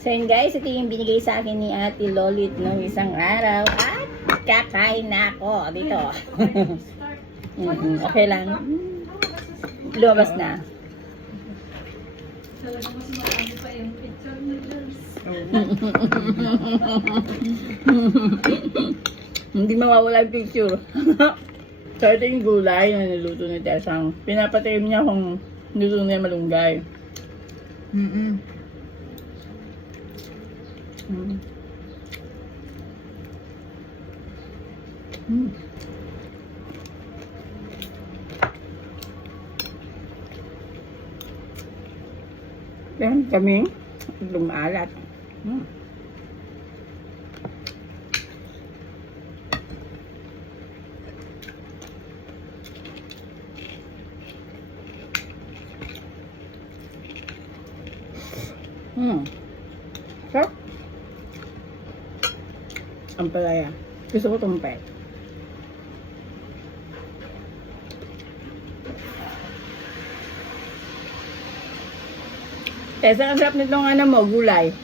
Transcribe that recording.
So yun guys, ito yung binigay sa akin ni Ate Lolit nung isang araw. At kakain na ako dito. Okay lang. Lumabas na. Talagang mas marami pa yung picture noodles. Hindi mawawala yung picture. So ito yung gulay na niluto ni Tesang. Pinapatayin niya kung niluto niya malunggay. Mm. Yan kami lumalat. Sarap. Ang palaya. Gusto ko itong pet. Tessa, ang sarap nitong ano mo, gulay.